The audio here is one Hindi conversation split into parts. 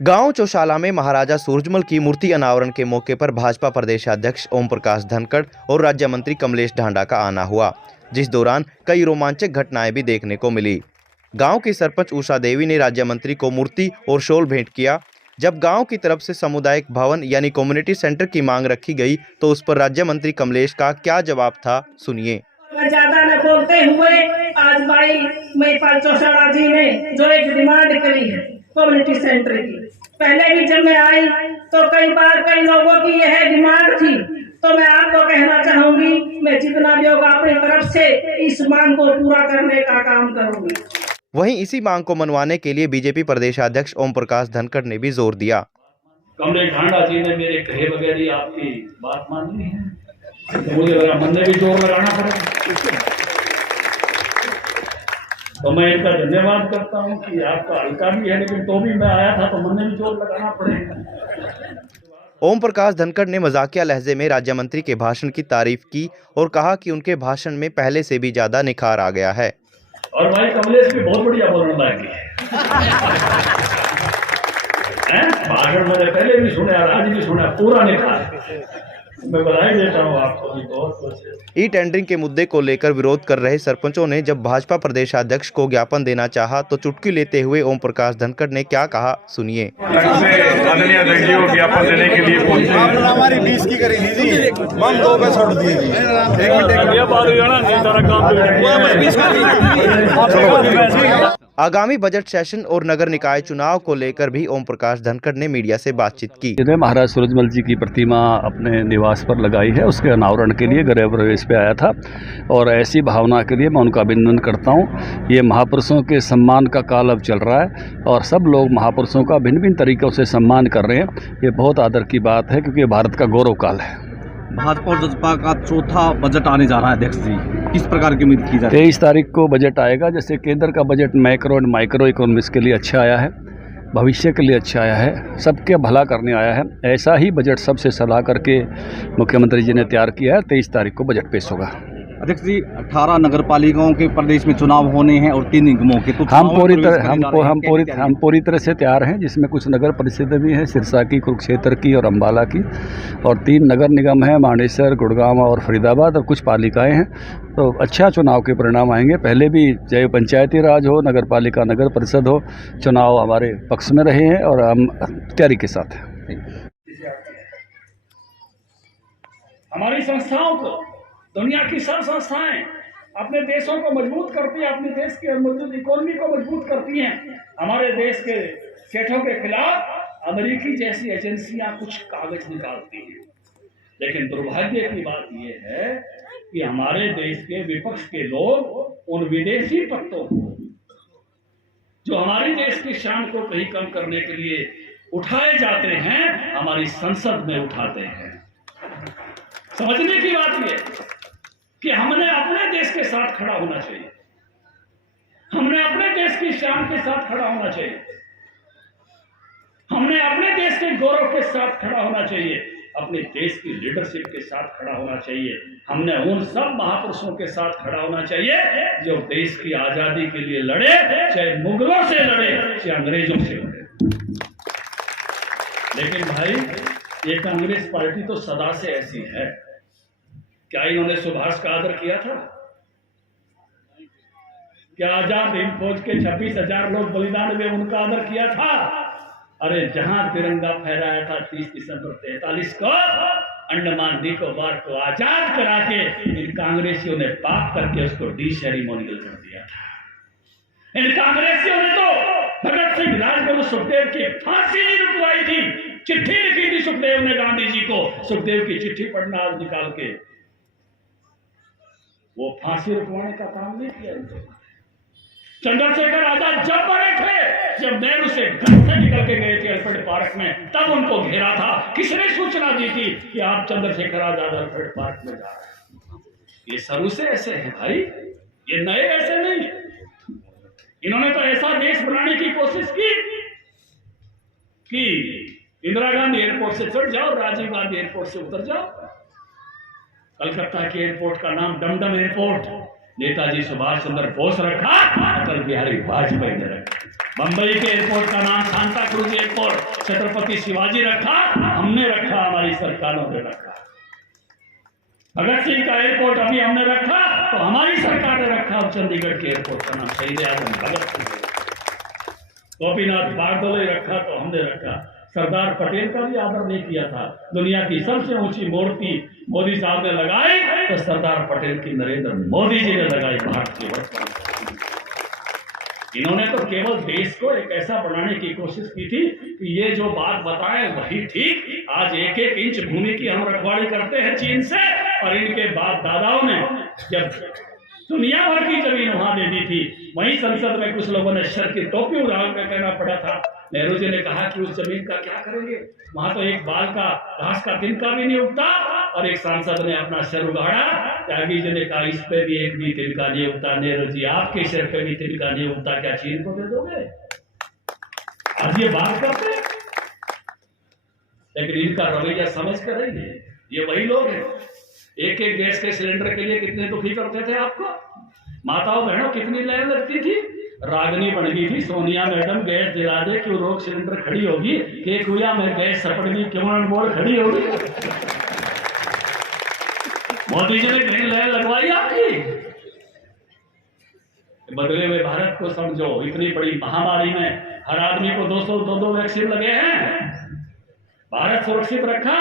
गांव चौशाला में महाराजा सूरजमल की मूर्ति अनावरण के मौके पर भाजपा प्रदेशाध्यक्ष ओम प्रकाश धनखड़ और राज्य मंत्री कमलेश ढांडा का आना हुआ, जिस दौरान कई रोमांचक घटनाएं भी देखने को मिली। गांव की सरपंच उषा देवी ने राज्य मंत्री को मूर्ति और शॉल भेंट किया। जब गांव की तरफ से सामुदायिक भवन यानी कम्युनिटी सेंटर की मांग रखी गई तो उस पर राज्य मंत्री कमलेश का क्या जवाब था, सुनिए। ज्यादा न बोलते हुए आज भाई महिपाल चौशाला जी ने जो एक डिमांड करी है कम्युनिटी सेंटर की, पहले भी जब मैं आई तो कई बार कई लोगों की यह डिमांड थी, तो मैं आपको कहना चाहूंगी मैं जितना भी होगा अपनी तरफ से इस मांग को पूरा करने का काम करूंगी। वहीं इसी मांग को मनवाने के लिए बीजेपी प्रदेशाध्यक्ष ओम प्रकाश धनखड़ ने भी जोर दिया। कमलेश ढांडा जी ने मेरे कहे बगैर ही आपकी बात मान ली है, तो मुझे लगा मन में भी जोर लगाना पड़ेगा। तो मैं इनका धन्यवाद करता हूं कि आपका हल्का भी है, लेकिन तो भी मैं आया था तो मन में भी जोर लगाना पड़ेगा। ओम प्रकाश धनखड़ ने मजाकिया लहजे में राज्य मंत्री के भाषण की तारीफ की और कहा कि उनके भाषण में पहले से भी ज्यादा निखार आ गया है। और भाई कमलेश भी बहुत बढ़िया बोलने लायक है। भाषण मैंने पहले भी सुना, आज भी सुना, पूरा निखार। मैं बधाई देता हूँ आपको भी बहुत। ई टेंडरिंग के मुद्दे को लेकर विरोध कर रहे सरपंचों ने जब भाजपा प्रदेशाध्यक्ष को ज्ञापन देना चाहा तो चुटकी लेते हुए ओम प्रकाश धनखड़ ने क्या कहा, सुनिए। ज्ञापन देने के लिए हमारी 20 की करी थी जी, हम 2 पे छोड़ दिए जी। आगामी बजट सेशन और नगर निकाय चुनाव को लेकर भी ओम प्रकाश धनखड़ ने मीडिया से बातचीत की। महाराज सूरजमल जी की प्रतिमा अपने निवास पर लगाई है, उसके अनावरण के लिए गृह प्रवेश पे आया था और ऐसी भावना के लिए मैं उनका अभिनंदन करता हूँ। ये महापुरुषों के सम्मान का काल अब चल रहा है और सब लोग महापुरुषों का भिन्न भिन्न तरीक़ों से सम्मान कर रहे हैं। ये बहुत आदर की बात है क्योंकि भारत का गौरव काल है। भाजपा और जसपा का चौथा बजट आने जा रहा है अध्यक्ष जी, किस प्रकार की उम्मीद की जाती है? 23 तारीख को बजट आएगा। जैसे केंद्र का budget macro and micro economics के लिए अच्छा आया है, भविष्य के लिए अच्छा आया है, सबके भला करने आया है, ऐसा ही बजट सबसे सलाह करके मुख्यमंत्री जी ने तैयार किया है। 23 तारीख को बजट पेश होगा। अध्यक्ष जी 18 नगर पालिकाओं के प्रदेश में चुनाव होने हैं और 3 निगमों के, तो हम पूरी तरह से तैयार हैं, जिसमें कुछ नगर परिषद भी हैं, सिरसा की, कुरुक्षेत्र की और अम्बाला की, और 3 नगर निगम हैं, मानेसर, गुड़गांव और फरीदाबाद, और कुछ पालिकाएं हैं। तो अच्छा चुनाव के परिणाम आएंगे। पहले भी चाहे पंचायती राज हो, नगर पालिका, नगर परिषद हो, चुनाव हमारे पक्ष में रहे हैं और हम तैयारी के साथ हैं। हमारी संस्थाओं को, दुनिया की सब संस्थाएं अपने देशों को मजबूत करती हैं, अपने देश की मजबूत इकोनॉमी को मजबूत करती हैं। हमारे देश के सेठों के खिलाफ अमेरिकी जैसी एजेंसियां कुछ कागज निकालती हैं, लेकिन दुर्भाग्य की बात यह है कि हमारे देश के विपक्ष के लोग उन विदेशी पत्तों को जो हमारे देश की शान को कहीं कम करने के लिए उठाए जाते हैं, हमारी संसद में उठाते हैं। समझने की बात यह कि हमने अपने देश के साथ खड़ा होना चाहिए, हमने अपने देश की शान के साथ खड़ा होना चाहिए, हमने अपने देश के गौरव के साथ खड़ा होना चाहिए, अपने देश की लीडरशिप के साथ खड़ा होना चाहिए। हमने उन सब महापुरुषों के साथ खड़ा होना चाहिए जो देश की आजादी के लिए लड़े, चाहे मुगलों से लड़े, चाहे अंग्रेजों से लड़े। लेकिन भाई ये कांग्रेस पार्टी तो सदा से ऐसी है। क्या इन्होंने सुभाष का आदर किया था? क्या आजाद हिंद फौज के 26,000 लोग बलिदान में उनका आदर किया था? अरे जहां तिरंगा फहराया था 30 दिसंबर 43 को, अंडमान निकोबार को आजाद करा के इन कांग्रेसियों ने पाप करके उसको डी सेरेमोनियल कर दिया था। इन कांग्रेसियों ने तो भगत सिंह, राजगुरु, सुखदेव की फांसी नहीं रुकवाई थी। चिट्ठी लिखी थी सुखदेव ने गांधी जी को, सुखदेव की चिट्ठी पढ़ना आज निकाल के, वो फांसी रुकवाने का काम नहीं किया। चंद्रशेखर आजाद जब बड़े थे, जब नेहरू से घर से निकल के गए थे अल्फ्रेड पार्क में, तब उनको घेरा था। किसने सूचना दी थी कि आप चंद्रशेखर आजाद अल्फ्रेड पार्क में जा रहे हैं? ये शुरू से ऐसे हैं भाई, ये नए ऐसे नहीं। इन्होंने तो ऐसा देश बनाने की कोशिश की कि इंदिरा गांधी एयरपोर्ट से चढ़ जाओ, राजीव गांधी एयरपोर्ट से उतर जाओ। कलकत्ता के एयरपोर्ट का नाम डमडम एयरपोर्ट नेताजी सुभाष चंद्र बोस रखा, अटल बिहारी वाजपेयी ने रखा। बंबई के एयरपोर्ट का नाम Santa cruise airport Chhatrapati Shivaji रखा, हमने रखा, हमारी सरकारों ने रखा। भगत सिंह का एयरपोर्ट अभी हमने रखा तो हमारी सरकार ने रखा। और चंडीगढ़ के एयरपोर्ट का नाम शहीद आजम भगत सिंह। गोपीनाथ बारदोले रखा तो हमने रखा। सरदार पटेल का भी आदर नहीं किया था। दुनिया की सबसे ऊंची मूर्ति मोदी साहब ने लगाई तो सरदार पटेल की नरेंद्र मोदी जी ने लगाई भारत के वर्तमान। इन्होंने तो केवल देश को एक ऐसा बनाने की कोशिश की थी कि ये जो बात बताए वही ठीक। आज एक एक इंच भूमि की हम रखवाली करते हैं चीन से, और इनके बाप दादाओं ने जब दुनिया भर की जमीन वहां दे दी थी, वहीं संसद में कुछ लोगों ने शर की टोपी उड़ा कर कहना पड़ा था। नेहरू जी ने कहा कि उस जमीन का क्या करेंगे, वहां तो एक बाल का घास का तिनका भी नहीं उगता। और एक सांसद ने अपना सर उगाड़ा, त्यागी जी ने कहा इस पे भी एक भी तिनका नहीं उगता। नेहरू जी आपके सिर पे भी तिनका नहीं उगता, क्या चीन को दे दोगे? आज ये बात करते हैं, लेकिन इनका रवैया समझ कर रही है। ये वही लोग हैं, एक एक गैस के सिलेंडर के लिए कितने दुखी करते थे आपको। माताओं बहनों कितनी लाइन लगती थी। रागनी बन गई थी सोनिया मैडम, गैस दिला दे, क्यों रोक सिलेंडर खड़ी होगी, केक हुआ मैं गैस सपट गई, क्यों अनमोल खड़ी होगी। मोदी जी ने कहीं लाइन लगवाई आपकी। बदले हुए भारत को समझो, इतनी बड़ी महामारी में हर आदमी को 200 वैक्सीन लगे हैं। भारत सुरक्षित रखा,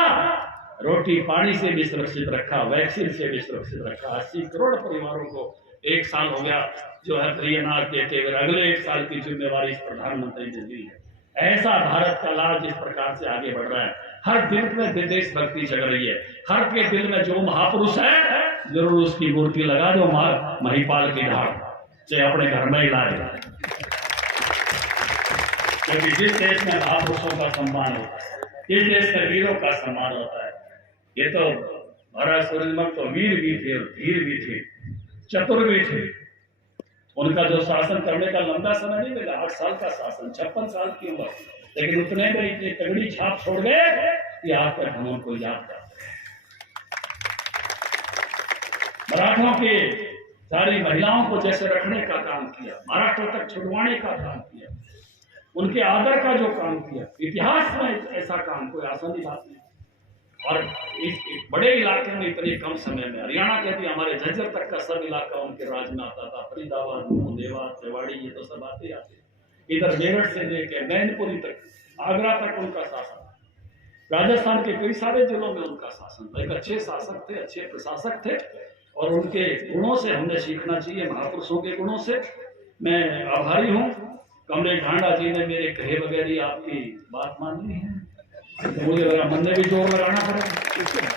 रोटी पानी से भी सुरक्षित रखा, वैक्सीन से भी सुरक्षित रखा। 80 करोड़ परिवारों को 1 साल हो गया जो है फ्री अनाज देते हुए। अगले 1 साल की जिम्मेवारी इस प्रधानमंत्री ने ली है। ऐसा भारत का लाल जिस प्रकार से आगे बढ़ रहा है, हर दिल में देशभक्ति जग रही है। हर के दिल में जो महापुरुष है जरूर उसकी मूर्ति लगा दो महिपाल की ढाल, चाहे अपने घर में ही लाए। क्योंकि जिस देश में महापुरुषों का सम्मान होता है, जिस देश में वीरों का सम्मान होता है, ये तो महाराज सूरजमल तो वीर भी थे, धीर भी थे, चतुर भी थे। उनका जो शासन करने का लंबा समय नहीं मिला, 8 साल का शासन, 56 साल की उम्र, लेकिन उतने में इतनी तगड़ी छाप छोड़ गए कि आज तक हम उनको याद करते हैं। मराठों के सारी महिलाओं को जैसे रखने का काम किया, महाराष्ट्र तक छुड़वाने का काम किया, उनके आदर का जो काम किया, इतिहास में ऐसा काम कोई आसानी बात नहीं। और इस बड़े इलाके में इतने कम समय में, हरियाणा के भी हमारे झज्जर तक का सब इलाका उनके राज में आता था। फरीदाबाद, देवास, रेवाड़ी, ये तो सब आते आते। इधर मेरठ से लेकर मैनपुरी तक, आगरा तक उनका शासन। राजस्थान के कई सारे जिलों में उनका शासन था। एक अच्छे शासक थे, अच्छे प्रशासक थे, और उनके गुणों से हमने सीखना चाहिए, महापुरुषों के गुणों से। मैं आभारी हूँ, कमलेश ढांडा जी ने मेरे कहे बगैर ही आपकी बात मान ली है। मुझे लगा मन में भी जोर लगाना पड़ेगा,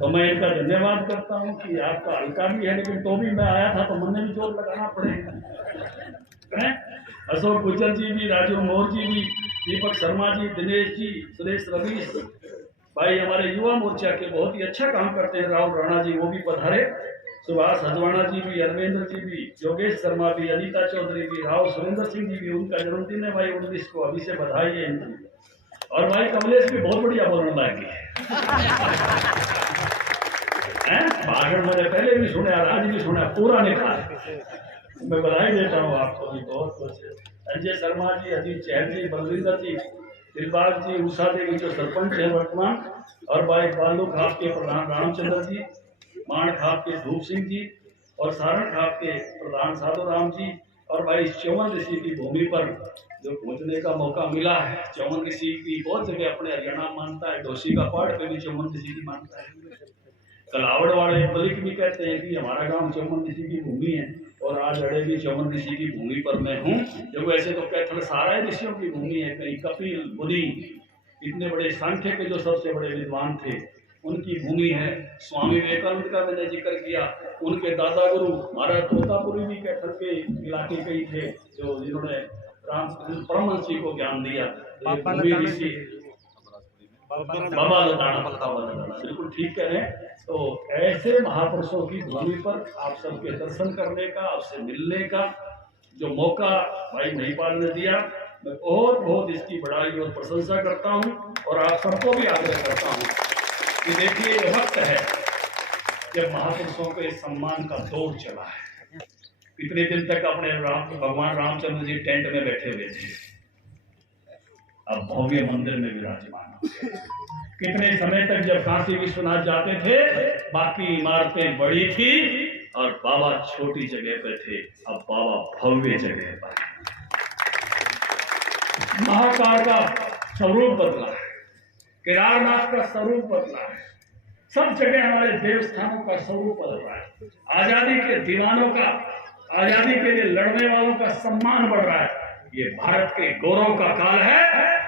तो मैं इनका धन्यवाद करता हूँ कि आपका हल्का भी है, लेकिन तो भी मैं आया था तो मन में भी जोर लगाना पड़ेगा। अशोक गुज्जर जी भी, राजू मोर जी भी, दीपक शर्मा जी, दिनेश जी, सुरेश रवीश भाई हमारे युवा मोर्चा के बहुत ही अच्छा काम करते हैं। राहुल राणा जी वो भी पधारे, सुभाष हजवाना जी भी, अरविंदर जी भी, योगेश शर्मा भी, अनीता चौधरी भी, राव सुरेंद्र सिंह जी भी। उनका जन्मदिन है भाई 19 को, अभी से बधाई है इनकी। और भाई कमलेश भी बहुत बढ़िया बोलने लगे हैं। भाषण मैंने पहले भी सुना, आज भी सुना, पूरा नहीं था। मैं बधाई देता हूँ आपको भी बहुत बहुत। अंजय शर्मा जी, अजीत चहल जी, बलविंदर जी, दिलबाग जी, उषा देवी जो सरपंच है वर्तमान, और भाई बालू खाप के प्रधान रामचंद्र जी, माण खाप के धूप सिंह जी, और सारण खाप के प्रधान साधु राम जी, और भाई चौवन ऋषि की भूमि पर जो पहुंचने का मौका मिला है। चौवन ऋषि की बहुत जगह अपने हरियाणा मानता है, डोसी का पहाड़ पे भी चौवन ऋषि की मानता है। कलावड़ वाले मलिक भी कहते हैं कि हमारा गांव चौवन ऋषि की भूमि है, और आज अड़े भी चौवन ऋषि की भूमि पर मैं हूँ। जो वैसे तो कैथल सारा ऋषियों की भूमि है, कहीं कपिल, मुनि, इतने बड़े सांख्य के जो सबसे बड़े विद्वान थे उनकी भूमि है। स्वामी विवेकानंद का मैंने जिक्र किया, उनके दादा गुरु महाराज तोतापुरी भी कैथल के इलाके के ही थे, जो जिन्होंने राम परमहंस जी को ज्ञान दिया। ऋषि बाबा लताड़ा, बिल्कुल ठीक कह रहे हैं। तो ऐसे महापुरुषों की भूमि पर आप सबके दर्शन करने का, आपसे मिलने का जो मौका भाई महिपाल ने दिया, मैं बहुत बहुत इसकी बड़ाई और प्रशंसा करता हूँ। और आप सबको भी आग्रह करता हूँ कि देखिए ये वक्त है जब महापुरुषों के सम्मान का दौर चला है। इतने दिन तक अपने भगवान रामचंद्र जी टेंट में बैठे हुए थे, अब भव्य मंदिर में विराजमान हो गए। कितने समय तक जब काशी विश्वनाथ जाते थे बाकी इमारतें बड़ी थी और बाबा छोटी जगह पे थे, अब बाबा भव्य जगह पर। महाकाल का स्वरूप बदला है, केदारनाथ का स्वरूप बदला है, सब जगह हमारे देवस्थानों का स्वरूप बदल रहा है। आजादी के दीवानों का, आजादी के लिए लड़ने वालों का सम्मान बढ़ रहा है। ये भारत के गौरव का काल है।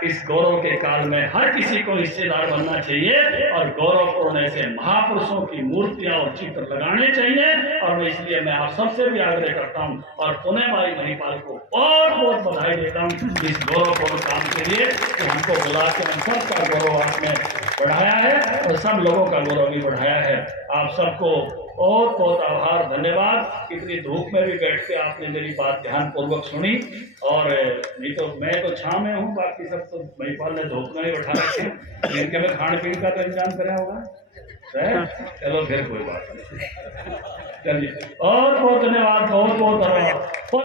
इस गौरव के काल में हर किसी को हिस्सेदार बनना चाहिए और गौरवपूर्ण ऐसे महापुरुषों की मूर्तियां और चित्र लगाने चाहिए। और मैं इसलिए मैं आप सबसे भी आग्रह करता हूं और पुणे भाई महिपाल को बहुत बहुत बधाई देता हूं इस गौरवपूर्ण काम के लिए कि हमको बुला के हम सबका गौरव आपने बढ़ाया है और सब लोगों का गौरव भी बढ़ाया है। आप सबको बहुत बहुत आभार, धन्यवाद। इतनी धूप में भी बैठ के आपने मेरी बात ध्यान पूर्वक सुनी। और नहीं तो मैं तो छांव में हूँ, बाकी सब तो महिपाल ने धूप में ही बैठा रखे। इनके में खाने पीने का तो इंतजाम करा होगा, चलो फिर कोई बात नहीं। चलिए, बहुत बहुत धन्यवाद, बहुत बहुत धन्यवाद।